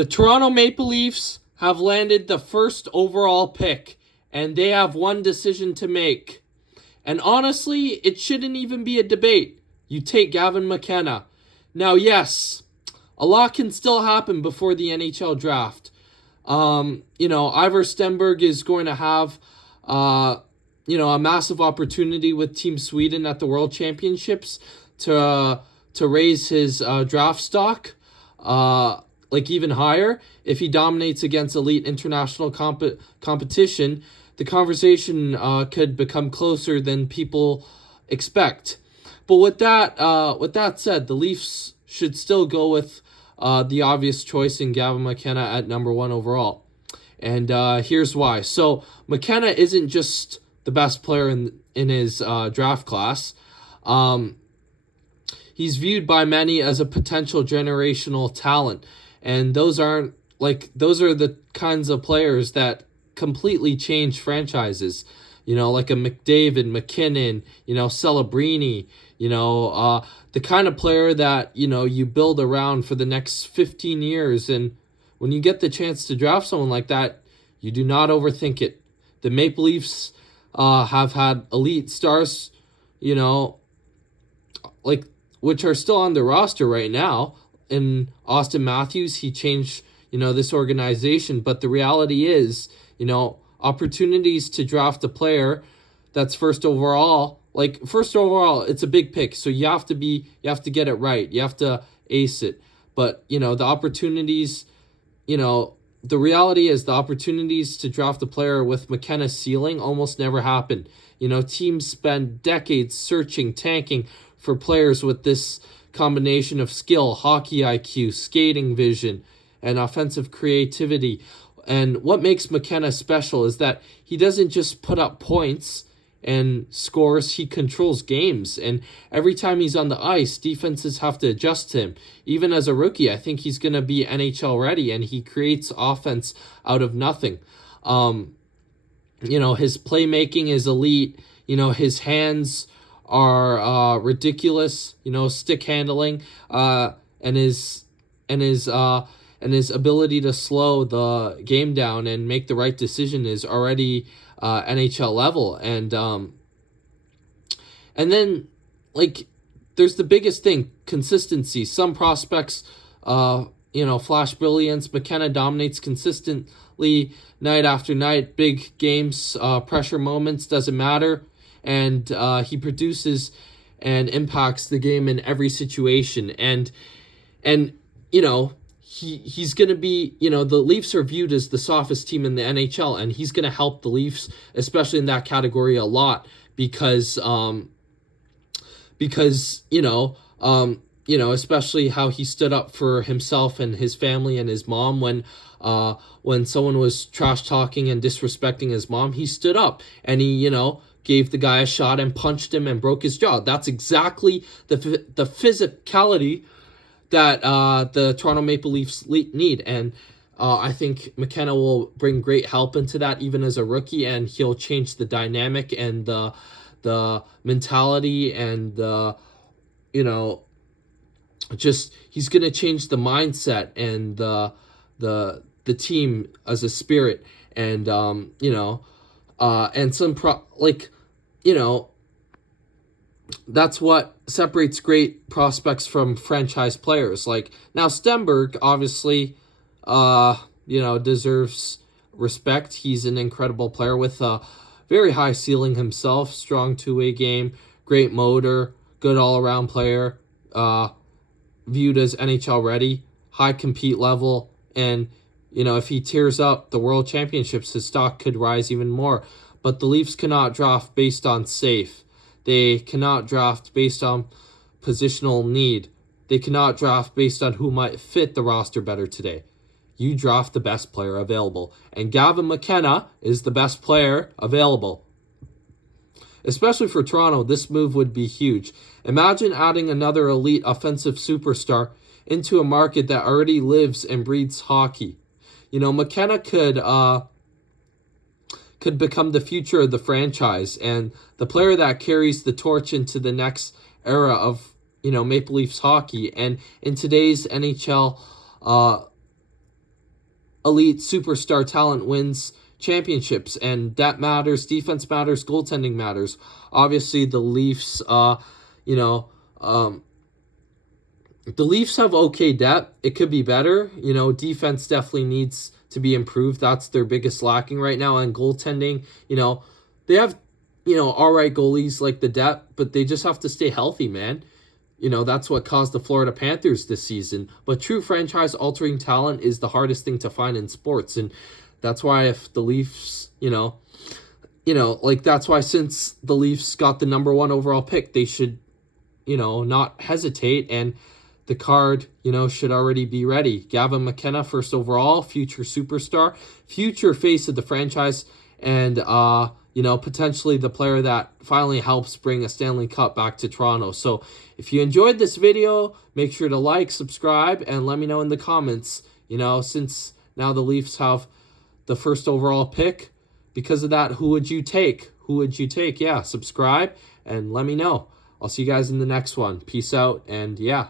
The Toronto Maple Leafs have landed the first overall pick, and they have one decision to make. And honestly, it shouldn't even be a debate. You take Gavin McKenna. Now, yes, a lot can still happen before the NHL draft. Ivor Stenberg is going to have, a massive opportunity with Team Sweden at the World Championships to raise his draft stock, even higher. If he dominates against elite international competition, the conversation could become closer than people expect. But with that said, the Leafs should still go with the obvious choice in Gavin McKenna at number 1 overall. And here's why. So McKenna isn't just the best player in his draft class. He's viewed by many as a potential generational talent. And those are the kinds of players that completely change franchises. Like a McDavid, McKinnon, Celebrini, the kind of player that, you build around for the next 15 years. And when you get the chance to draft someone like that, you do not overthink it. The Maple Leafs have had elite stars, which are still on the roster right now. In Austin Matthews, he changed, this organization. But the reality is, opportunities to draft a player that's first overall, it's a big pick. So you have to get it right. You have to ace it. But, the opportunities, the reality is the opportunities to draft a player with McKenna's ceiling almost never happen. Teams spend decades searching, tanking for players with this combination of skill, hockey IQ, skating vision, and offensive creativity. And what makes McKenna special is that he doesn't just put up points and scores, he controls games. And every time he's on the ice, defenses have to adjust to him. Even as a rookie, I think he's going to be NHL ready, and he creates offense out of nothing. His playmaking is elite. His hands are ridiculous. Stick handling, and his ability to slow the game down and make the right decision is already NHL level. And then there's the biggest thing: consistency. Some prospects, flash brilliance. McKenna dominates consistently night after night. Big games, pressure moments, doesn't matter. And he produces and impacts the game in every situation. And he's going to be, the Leafs are viewed as the softest team in the NHL, and he's going to help the Leafs, especially in that category, a lot because especially how he stood up for himself and his family and his mom when someone was trash talking and disrespecting his mom. He stood up and he, gave the guy a shot and punched him and broke his jaw. That's exactly the physicality that the Toronto Maple Leafs need. And I think McKenna will bring great help into that even as a rookie, and he'll change the dynamic and the mentality and he's going to change the mindset and the team as a spirit. And and some that's what separates great prospects from franchise players. Now Stenberg obviously deserves respect. He's an incredible player with a very high ceiling himself, strong two-way game, great motor, good all-around player, viewed as NHL ready, high compete level, and if he tears up the World Championships, his stock could rise even more. But the Leafs cannot draft based on safe. They cannot draft based on positional need. They cannot draft based on who might fit the roster better today. You draft the best player available. And Gavin McKenna is the best player available. Especially for Toronto, this move would be huge. Imagine adding another elite offensive superstar into a market that already lives and breathes hockey. McKenna could become the future of the franchise and the player that carries the torch into the next era of, Maple Leafs hockey. And in today's NHL elite superstar talent wins championships, and that matters. Defense matters. Goaltending matters. Obviously, the Leafs, you know, the Leafs have okay depth. It could be better. You know, defense definitely needs to be improved. That's their biggest lacking right now. And goaltending, you know, they have, you know, all right goalies like the depth, but they just have to stay healthy, man. You know, that's what caused the Florida Panthers this season. But true franchise-altering talent is the hardest thing to find in sports. And that's why if the Leafs, like that's why since the Leafs got the number 1 overall pick, they should, not hesitate. And the card, should already be ready. Gavin McKenna, first overall, future superstar, future face of the franchise, and, potentially the player that finally helps bring a Stanley Cup back to Toronto. So if you enjoyed this video, make sure to like, subscribe, and let me know in the comments, since now the Leafs have the first overall pick. Because of that, who would you take? Yeah, subscribe and let me know. I'll see you guys in the next one. Peace out, and yeah.